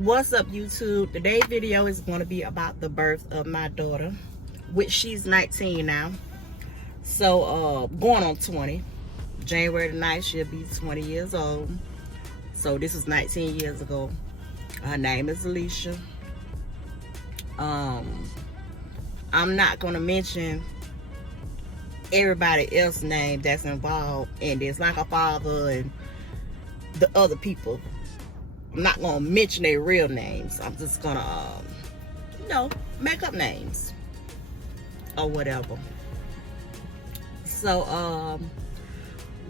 What's up, YouTube? Today's video is going to be about the birth of my daughter, which she's 19 now. So going on 20. January the 9th she'll be 20 years old. So this is 19 years ago. Her name is Alicia. I'm not going to mention everybody else's name that's involved in this, like her father and the other people. I'm not gonna mention their real names. I'm just gonna make up names or whatever. So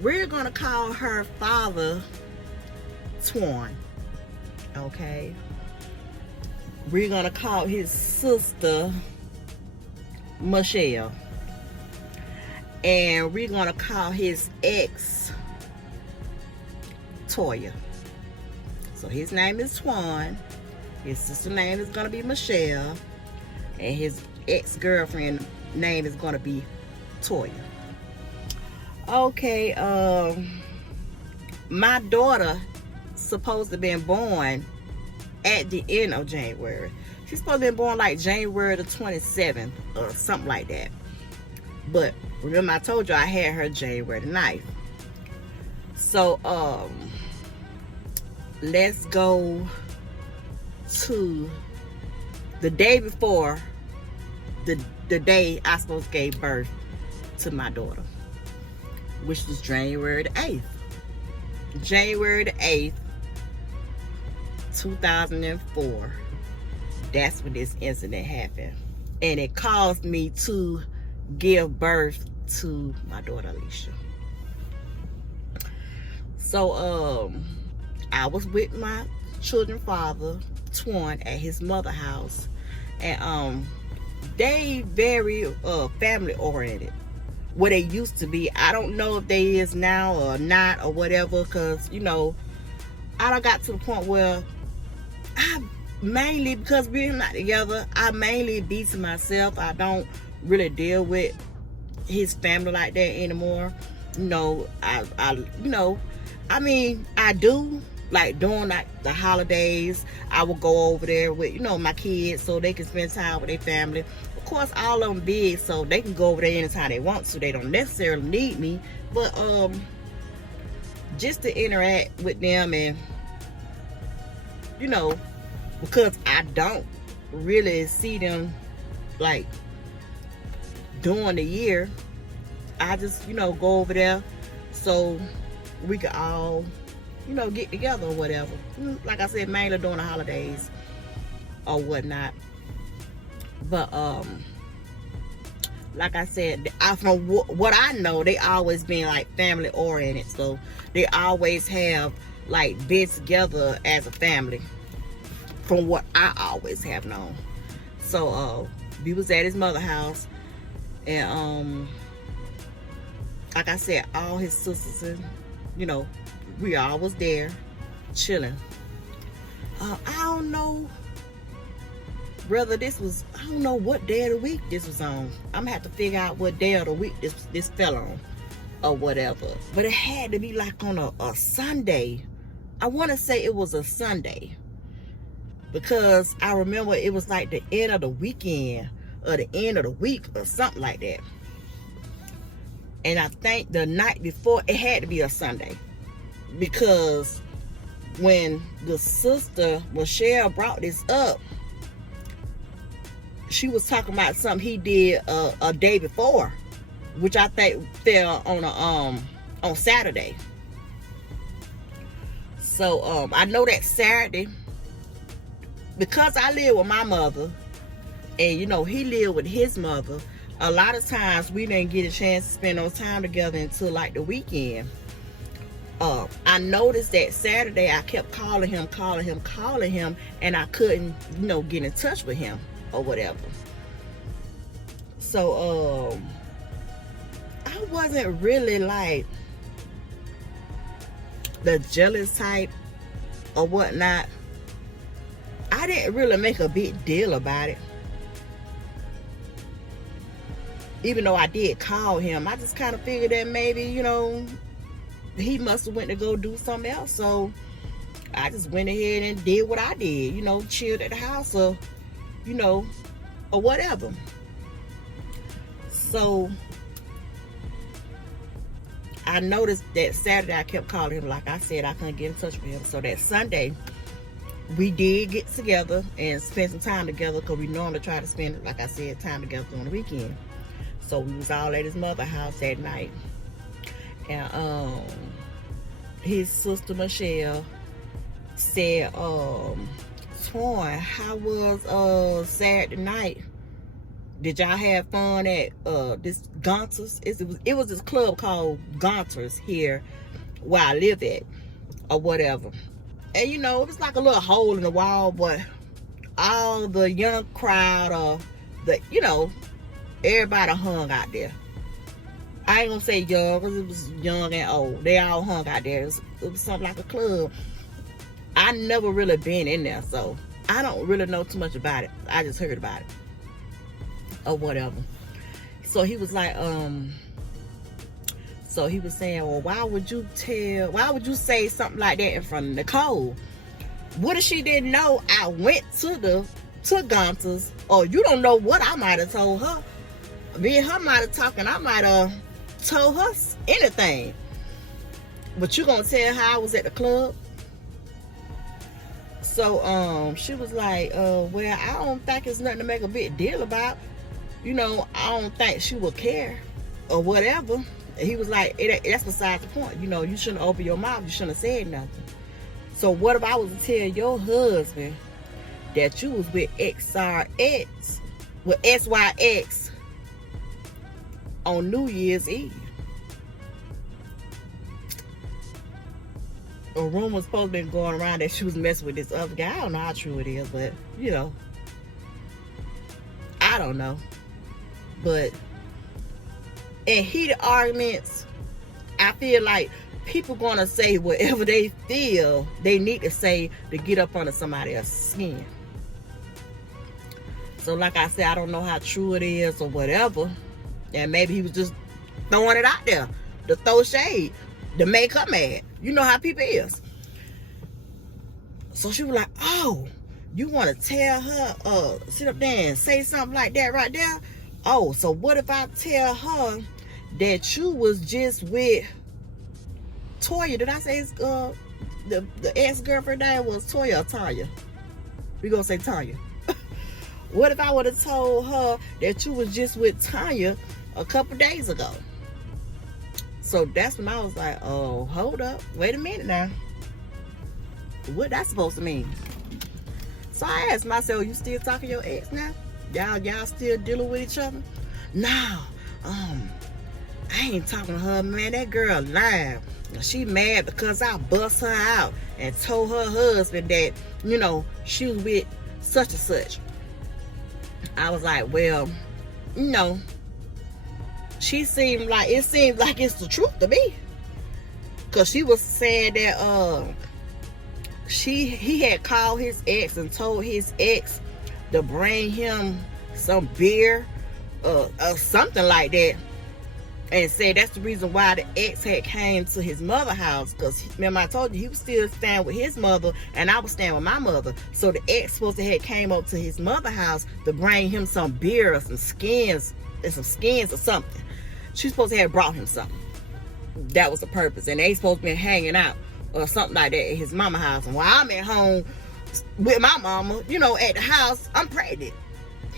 we're gonna call her father Twan. Okay, we're gonna call his sister Michelle, and we're gonna call his ex Toya. So his name is Twan, his sister name is gonna be Michelle, and his ex-girlfriend name is gonna be Toya. Okay, my daughter supposed to be born at the end of January. She's supposed to be born like January the 27th or something like that. But remember, I told you I had her January the 9th. So let's go to the day before the day I supposed to give birth to my daughter, which was January the 8th. January the 8th, 2004. That's when this incident happened. And it caused me to give birth to my daughter Alicia. So I was with my children's father, Twan, at his mother's house, and they very family oriented. What they used to be. I don't know if they is now or not or whatever, because I done got to the point where I mainly, because we're not together, I mainly be to myself. I don't really deal with his family like that anymore. I do. Like during like the holidays, I will go over there with my kids so they can spend time with their family. Of course, all of them big, so they can go over there anytime they want to. They don't necessarily need me, but just to interact with them, and because I don't really see them like during the year, I just go over there so we could all get together or whatever. Like I said, mainly during the holidays or whatnot. But like I said, from what I know, they always been like family oriented, so they always have like been together as a family, from what I always have known. So we was at his mother's house, and like I said, all his sisters and we all was there chilling. I don't know whether this was, I don't know what day of the week this was on. I'm gonna have to figure out what day of the week this fell on or whatever. But it had to be like on a Sunday. I want to say it was a Sunday, because I remember it was like the end of the weekend or the end of the week or something like that. And I think the night before, it had to be a Sunday, because when the sister Michelle brought this up, she was talking about something he did a day before, which I think fell on Saturday. So I know that Saturday, because I live with my mother and he lived with his mother, a lot of times we didn't get a chance to spend no time together until like the weekend. I noticed that Saturday I kept calling him, and I couldn't, get in touch with him or whatever. So I wasn't really like the jealous type or whatnot. I didn't really make a big deal about it. Even though I did call him, I just kind of figured that maybe, he must have went to go do something else. So I just went ahead and did what I did, you know, chilled at the house or, you know, or whatever. So I noticed that Saturday I kept calling him. Like I said, I couldn't get in touch with him. So that Sunday, we did get together and spend some time together, because we normally try to spend, like I said, time together on the weekend. So we was all at his mother's house that night. And his sister Michelle said, Twan, how was Saturday night? Did y'all have fun at this Gonz's? It was this club called Gonz's here where I live at, or whatever. And you know, it was like a little hole in the wall, but all the young crowd, you know, everybody hung out there. I ain't gonna say young, because it was young and old. They all hung out there. It was something like a club. I never really been in there, so I don't really know too much about it. I just heard about it, or whatever. So he was like, so he was saying, well, why would you say something like that in front of Nicole? What if she didn't know I went to Gonz's? Or you don't know what I might have told her. Me and her might have talked, and I might have told her anything. But you gonna tell her I was at the club? So she was like, well, I don't think it's nothing to make a big deal about. You know, I don't think she would care or whatever. And he was like, that's beside the point. You know, you shouldn't open your mouth. You shouldn't have said nothing. So what if I was to tell your husband that you was with SYX on New Year's Eve? A rumor was supposed to be going around that she was messing with this other guy. I don't know how true it is, but you know, I don't know. But in heated arguments, I feel like people gonna say whatever they feel they need to say to get up under somebody else's skin. So like I said, I don't know how true it is or whatever. And maybe he was just throwing it out there to throw shade, to make her mad. You know how people is. So she was like, oh, you want to tell her, sit up there and say something like that right there? Oh, so what if I tell her that you was just with Toya? Did I say the ex-girlfriend name was Toya or Tanya? We gonna say Tanya. What if I would have told her that you was just with Tanya a couple days ago? So that's when I was like, oh, hold up. Wait a minute now. What that supposed to mean? So I asked myself, you still talking to your ex now? Y'all still dealing with each other? No. I ain't talking to her, man. That girl lied. She mad because I bust her out and told her husband that, you know, she was with such and such. I was like, well, you know, it seemed like it's the truth to me. Cause she was saying that he had called his ex and told his ex to bring him some beer or something like that, and said that's the reason why the ex had came to his mother's house. Because remember I told you he was still staying with his mother and I was staying with my mother. So the ex supposed to have came up to his mother's house to bring him some beer or some skins or something. She's supposed to have brought him something. That was the purpose. And they supposed to be hanging out or something like that at his mama's house. And while I'm at home with my mama, you know, at the house, I'm pregnant.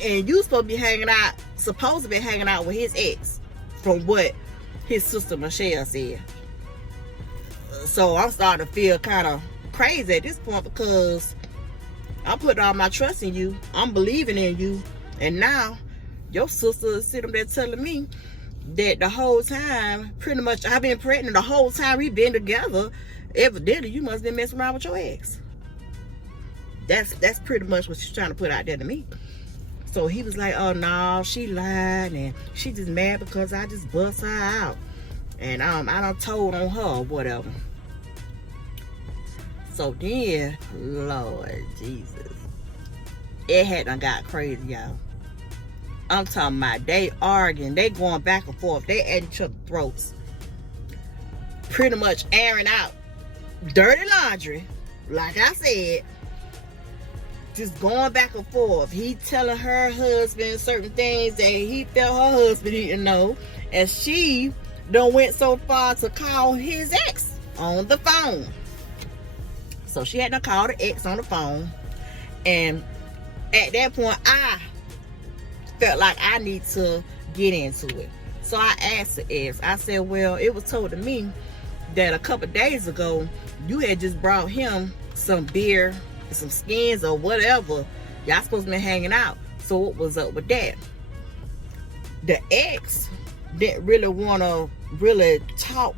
And you supposed to be hanging out with his ex, from what his sister Michelle said. So I'm starting to feel kind of crazy at this point, because I put all my trust in you. I'm believing in you. And now your sister is sitting there telling me that the whole time, pretty much, I've been pregnant the whole time we've been together. Evidently, you must have been messing around with your ex. That's pretty much what she's trying to put out there to me. So he was like, oh no, she lied and she just mad because I just bust her out. And I done told on her or whatever. So then, Lord Jesus, it had done got crazy, y'all. I'm talking about they arguing, they going back and forth, they at each other's throats. Pretty much airing out dirty laundry like I said, just going back and forth. He telling her husband certain things that he felt her husband didn't know, and she done went so far to call his ex on the phone. So she had to call the ex on the phone, and at that point I felt like I need to get into it. So I asked the ex, I said, well, it was told to me that a couple days ago you had just brought him some beer, some skins or whatever. Y'all supposed to be hanging out. So what was up with that? The ex didn't really want to talk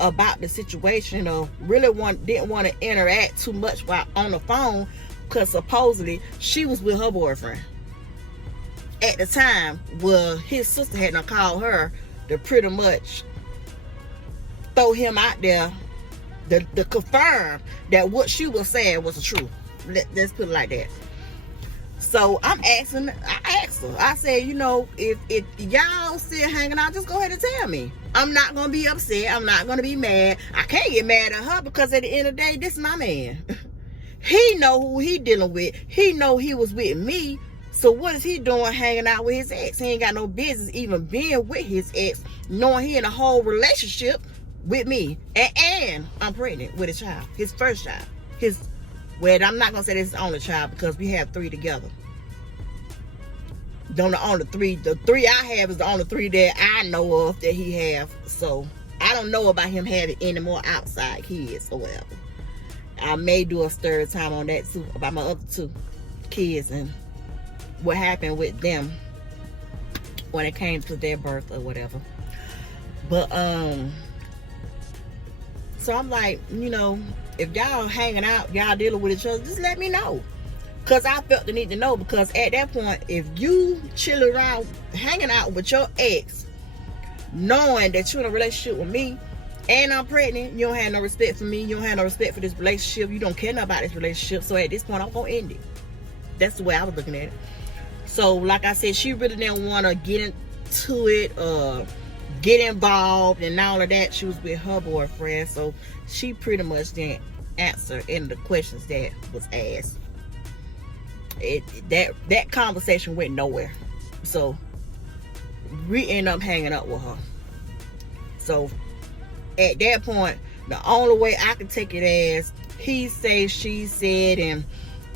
about the situation, or didn't want to interact too much while on the phone, because supposedly she was with her boyfriend at the time. Well, his sister had to call her to pretty much throw him out there to confirm that what she was saying was the truth. Let's put it like that. So I asked her, I said, you know, if y'all still hanging out, just go ahead and tell me. I'm not gonna be upset. I'm not gonna be mad. I can't get mad at her, because at the end of the day, this is my man. He know who he dealing with. He know he was with me. So what is he doing hanging out with his ex? He ain't got no business even being with his ex, knowing he in a whole relationship with me. And I'm pregnant with a child. His first child. Well, I'm not gonna say this is the only child, because we have 3 together. The 3 I have is the only 3 that I know of that he have. So I don't know about him having any more outside kids or whatever. I may do a Storytime on that too, about my other 2 kids and what happened with them when it came to their birth or whatever. But so I'm like, you know, if y'all hanging out, y'all dealing with each other, just let me know. Because I felt the need to know, because at that point, if you chill around hanging out with your ex, knowing that you're in a relationship with me and I'm pregnant, you don't have no respect for me, you don't have no respect for this relationship, you don't care about this relationship. So at this point, I'm gonna end it. That's the way I was looking at it. So like I said, she really didn't want to get into it, get involved and all of that. She was with her boyfriend, so she pretty much didn't answer any of the questions that was asked. That conversation went nowhere. So we end up hanging up with her. So at that point, the only way I can take it as he say, she said, and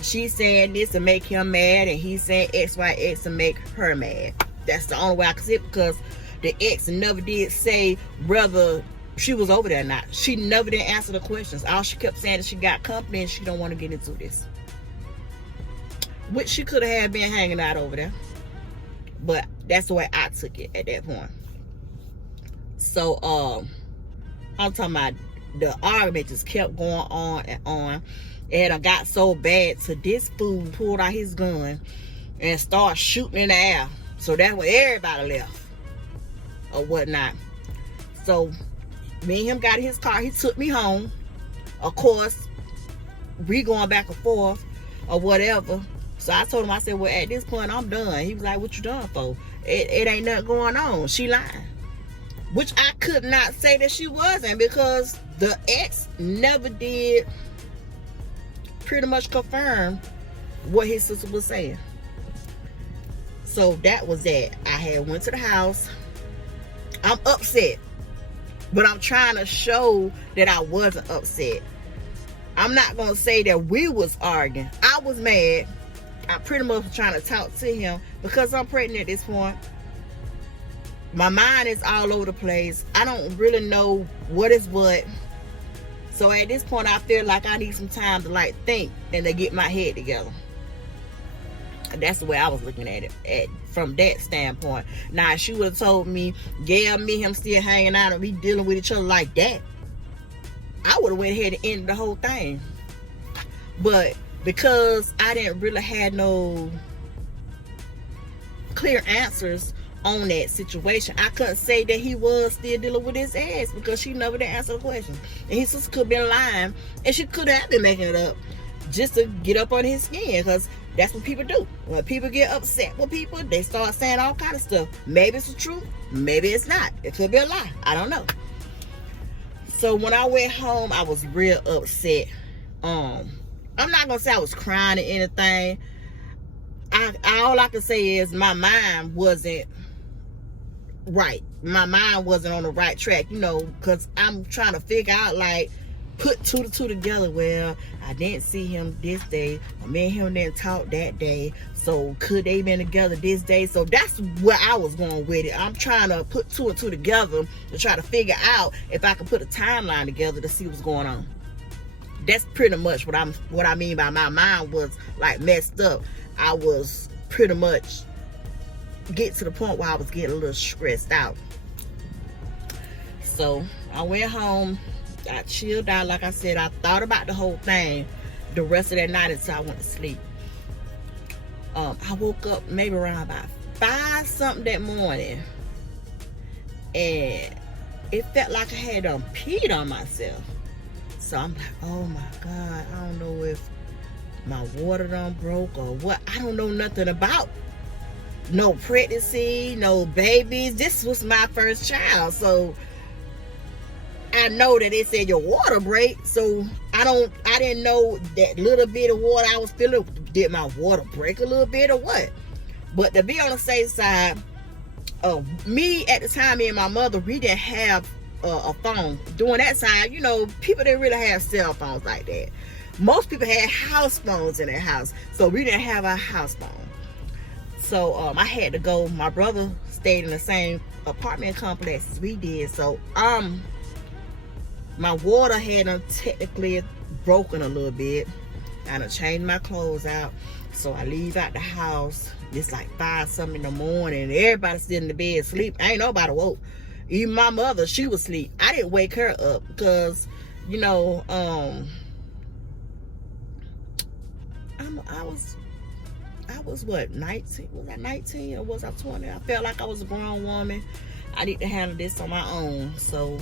she saying this to make him mad, and he saying X, Y, X to make her mad. That's the only way I can see it, because the ex never did say whether she was over there or not. She never did answer the questions. All she kept saying is she got company and she don't want to get into this. Which she could have been hanging out over there. But that's the way I took it at that point. So, I'm talking about the argument just kept going on and on. And I got so bad to this fool pulled out his gun and started shooting in the air. So that's when everybody left or whatnot. So me and him got in his car. He took me home. Of course, we going back and forth or whatever. So I told him, I said, well, at this point, I'm done. He was like, what you done for? It ain't nothing going on. She lying. Which I could not say that she wasn't, because the ex never did pretty much confirm what his sister was saying. So that was that. I had went to the house. I'm upset, but I'm trying to show that I wasn't upset. I'm not going to say that we was arguing. I was mad. I pretty much was trying to talk to him, because I'm pregnant at this point. My mind is all over the place. I don't really know what is what. So at this point, I feel like I need some time to like think and to get my head together. And that's the way I was looking at it from that standpoint. Now, if she would have told me, yeah, me and him still hanging out and we dealing with each other like that, I would have went ahead and ended the whole thing. But because I didn't really have no clear answers on that situation, I couldn't say that he was still dealing with his ass, because she never did answer the question. And his sister could have been lying, and she could have been making it up just to get up on his skin, because that's what people do. When people get upset with people, they start saying all kind of stuff. Maybe it's the truth, maybe it's not. It could be a lie. I don't know. So when I went home, I was real upset I'm not gonna say I was crying or anything. All I can say is my mind wasn't right. My mind wasn't on the right track, because I'm trying to figure out, like, put two to two together. Well, I didn't see him this day, or me and him didn't talk that day, so could they been together this day? So that's where I was going with it. I'm trying to put two and two together to try to figure out if I can put a timeline together to see what's going on. That's pretty much what I mean by my mind was like messed up. I was pretty much get to the point where I was getting a little stressed out. So I went home, I chilled out. Like I said, I thought about the whole thing the rest of that night until I went to sleep. I woke up maybe around about 5 something that morning, and it felt like I had peed on myself. So I'm like, oh my God, I don't know if my water done broke or what. I don't know nothing about no pregnancy, no babies. This was my first child, so I know that they said your water break. So I didn't know that little bit of water I was feeling. Did my water break a little bit or what? But to be on the safe side, me at the time, me and my mother, we didn't have a phone. During that time, people didn't really have cell phones like that. Most people had house phones in their house, so we didn't have a house phone. So I had to go. My brother stayed in the same apartment complex as we did, so my water had technically broken a little bit. I done changed my clothes out, so I leave out the house. It's like 5 something in the morning. Everybody's still in the bed asleep. Ain't nobody woke. Even my mother, she was asleep. I didn't wake her up because, I was what, 19? Was I 19 or was I 20? I felt like I was a grown woman. I need to handle this on my own. So,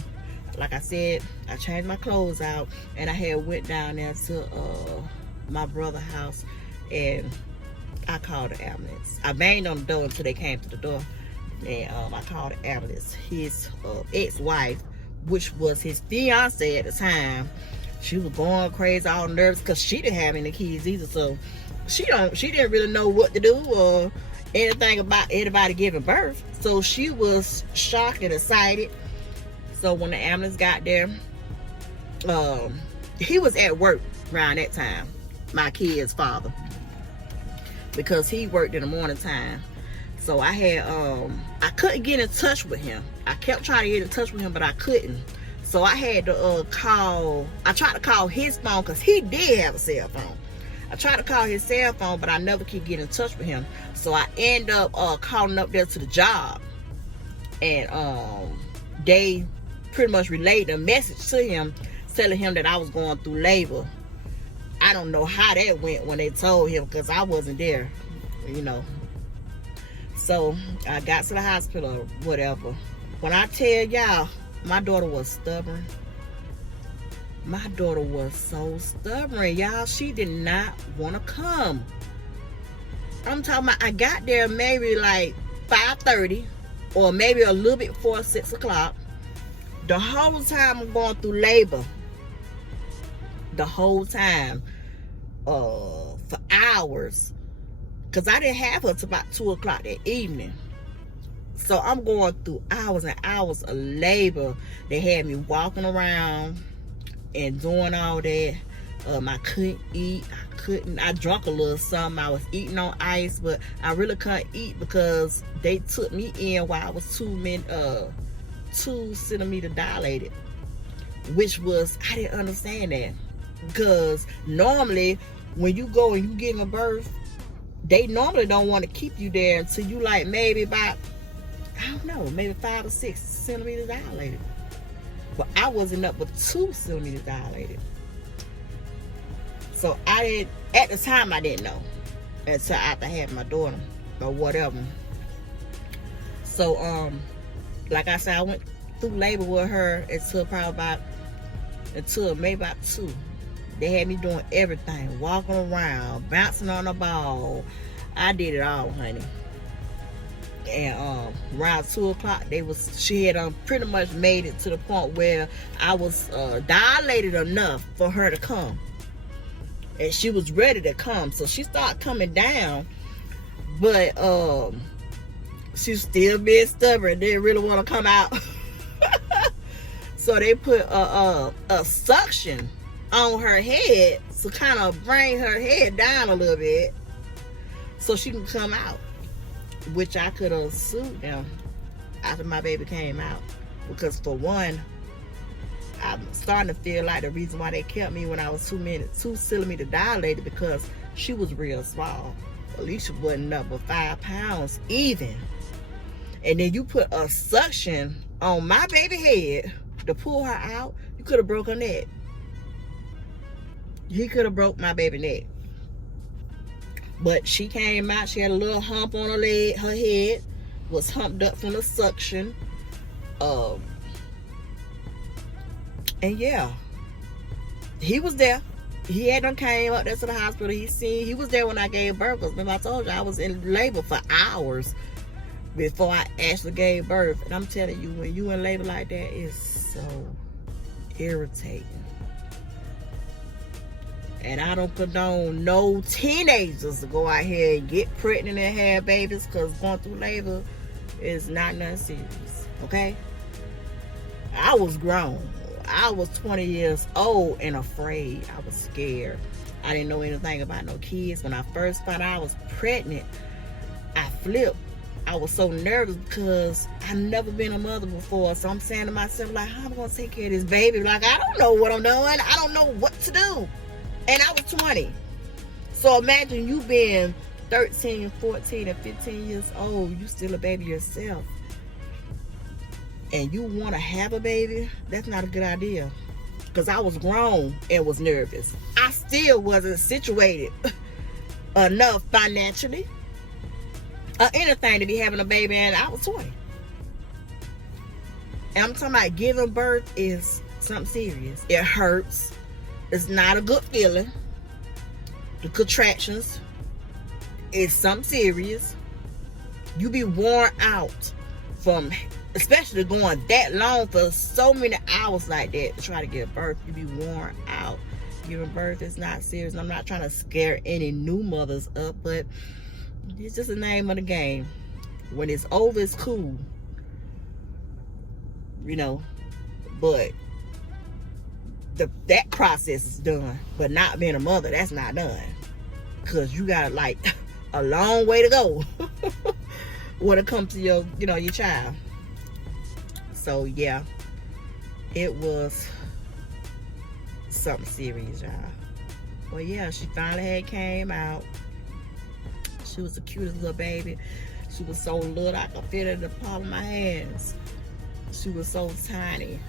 like I said, I changed my clothes out, and I had went down there to my brother's house, and I called the ambulance. I banged on the door until they came to the door, and I called the ambulance. His ex-wife, which was his fiance at the time, she was going crazy, all nervous, because she didn't have any kids either. So she didn't really know what to do or anything about anybody giving birth. So she was shocked and excited. So when the ambulance got there, he was at work around that time, my kid's father, because he worked in the morning time. So I had I couldn't get in touch with him. I kept trying to get in touch with him, but I couldn't. So I had to I tried to call his phone, because he did have a cell phone. I tried to call his cell phone, but I never could get in touch with him. So I end up calling up there to the job, and they pretty much relayed a message to him telling him that I was going through labor. I don't know how that went when they told him, because I wasn't there, So I got to the hospital or whatever. When I tell y'all, my daughter was stubborn. My daughter was so stubborn, y'all. She did not want to come. I'm talking about, I got there maybe like 5:30 or maybe a little bit before 6 o'clock. The whole time I'm going through labor. The whole time. For hours. Because I didn't have her till about 2 o'clock that evening. So I'm going through hours and hours of labor. They had me walking around and doing all that. I couldn't eat. I drank a little something. I was eating on ice, but I really couldn't eat because they took me in while I was 2 centimeters dilated, which was, I didn't understand that, because normally when you go and you give a birth, they normally don't want to keep you there until you like maybe about, I don't know, maybe 5 or 6 centimeters dilated. But I wasn't up but 2 centimeters dilated. So at the time I didn't know until after having my daughter or whatever. So like I said, I went through labor with her until maybe about 2. They had me doing everything, walking around, bouncing on the ball. I did it all, honey. And around 2 o'clock, she had pretty much made it to the point where I was dilated enough for her to come. and she was ready to come. So she started coming down, but she's still being stubborn, didn't really want to come out. So they put a suction on her head to kind of bring her head down a little bit so she can come out, which I could have sued them after my baby came out, because for one, I'm starting to feel like the reason why they kept me when I was 2 centimeter dilated, because she was real small. Alicia wasn't up but 5 pounds even, and then you put a suction on my baby head to pull her out. You could have broke her neck. He could have broke my baby neck. But she came out. She had a little hump on her leg. Her head was humped up from the suction. And yeah, he was there. He had done came up there to the hospital. He was there when I gave birth. Because remember I told you I was in labor for hours before I actually gave birth. And I'm telling you, when you in labor like that, it's so irritating. And I don't condone no teenagers to go out here and get pregnant and have babies, because going through labor is not nothing serious, okay? I was grown. I was 20 years old and afraid. I was scared. I didn't know anything about no kids. When I first found out I was pregnant, I flipped. I was so nervous because I've never been a mother before. So I'm saying to myself, like, how am I going to take care of this baby? Like, I don't know what I'm doing. I don't know what to do. And I was 20. So imagine you being 13, 14, and 15 years old. You still a baby yourself. And you want to have a baby? That's not a good idea. Because I was grown and was nervous. I still wasn't situated enough financially or anything to be having a baby, and I was 20. And I'm talking about giving birth is something serious. It hurts. It's not a good feeling. The contractions is something serious. You be worn out from, especially going that long for so many hours like that to try to give birth. You be worn out. Giving birth is not serious. I'm not trying to scare any new mothers up, but it's just the name of the game. When it's over, it's cool, you know, but that process is done. But not being a mother, that's not done, because you got like a long way to go when it comes to your, you know, your child. So yeah, it was something serious, y'all. Well, yeah, she finally had came out. She was the cutest little baby. She was so little I could fit her in the palm of my hands. She was so tiny.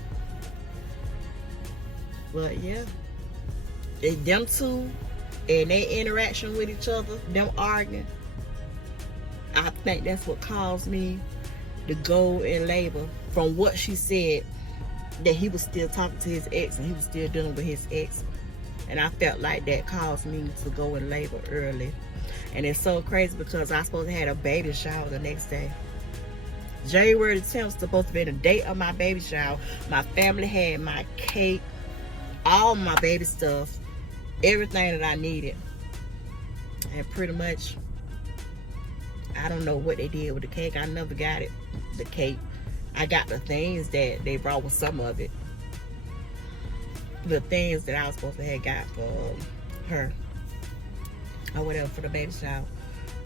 But yeah, them two and their interaction with each other, them arguing, I think that's what caused me to go in labor. From what she said, that he was still talking to his ex and he was still dealing with his ex. And I felt like that caused me to go in labor early. And it's so crazy because I was supposed to have a baby shower the next day. January the 10th was supposed to be the date of my baby shower. My family had my cake, all my baby stuff, everything that I needed. And pretty much, I don't know what they did with the cake. I never got it, the cake. I got the things that they brought with some of it. The things that I was supposed to have got for her. Or whatever for the baby shower.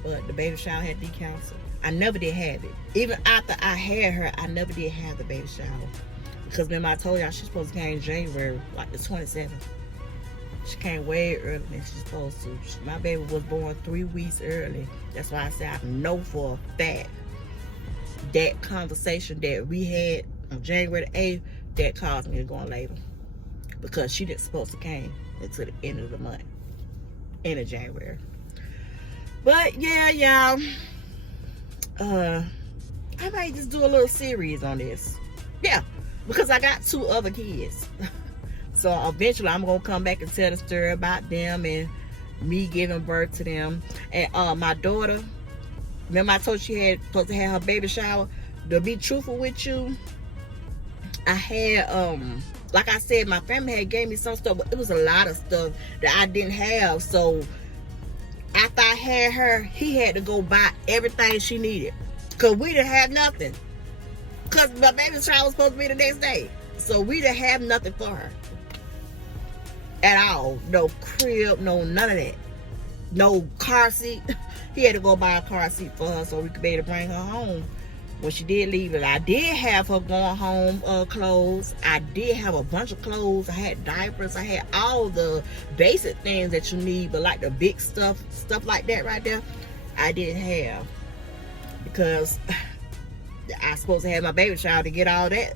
But the baby shower had to be canceled. I never did have it. Even after I had her, I never did have the baby shower. Because remember I told y'all she's supposed to come in January, like the 27th. She came way earlier than she's supposed to. My baby was born 3 weeks early. That's why I said I know for a fact that conversation that we had on January the 8th, that caused me to go in labor. Because she didn't supposed to came until the end of the month. End of January. But yeah, y'all. I might just do a little series on this. Yeah. Because I got 2 other kids. So eventually I'm going to come back and tell the story about them and me giving birth to them. And my daughter, remember I told she had supposed to have her baby shower? To be truthful with you, I had like I said, my family had gave me some stuff, but it was a lot of stuff that I didn't have. So after I had her, he had to go buy everything she needed, because we didn't have nothing, because my baby child was supposed to be the next day. So we didn't have nothing for her at all. No crib, no none of that. No car seat. He had to go buy a car seat for her so we could be able to bring her home when she did leave. And I did have her going home clothes. I did have a bunch of clothes. I had diapers. I had all the basic things that you need, but like the big stuff like that right there, I didn't have, because I was supposed to have my baby child to get all that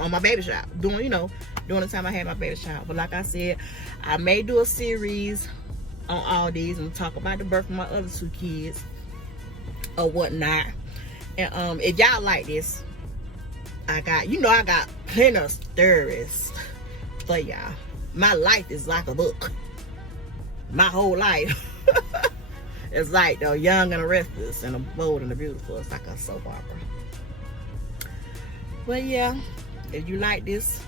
on my baby child during the time I had my baby child. But like I said, I may do a series on all these and talk about the birth of my other 2 kids or whatnot. And if y'all like this, I got plenty of stories for y'all. My life is like a book. My whole life. It's like the Young and the Restless and the Bold and the Beautiful. It's like a soap opera. But yeah, if you like this,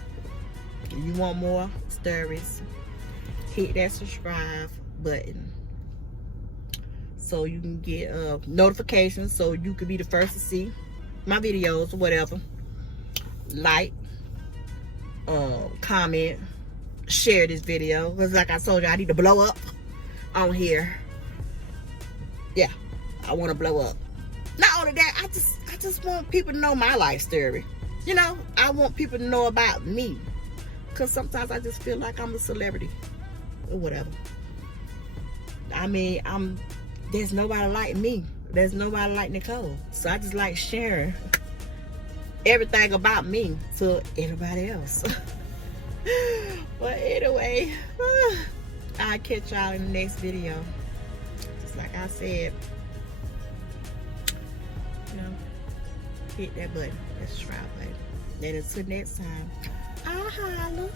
if you want more stories, hit that subscribe button so you can get notifications, so you can be the first to see my videos or whatever. Like, comment, share this video, because like I told you, I need to blow up on here. Yeah, I want to blow up. Not only that, I just want people to know my life story. I want people to know about me, because sometimes I just feel like I'm a celebrity or whatever. I mean, there's nobody like me. There's nobody like Nicole. So I just like sharing everything about me to everybody else. But anyway, I'll catch y'all in the next video. Just like I said, hit that button, that subscribe button. Then until next time, I'll holla.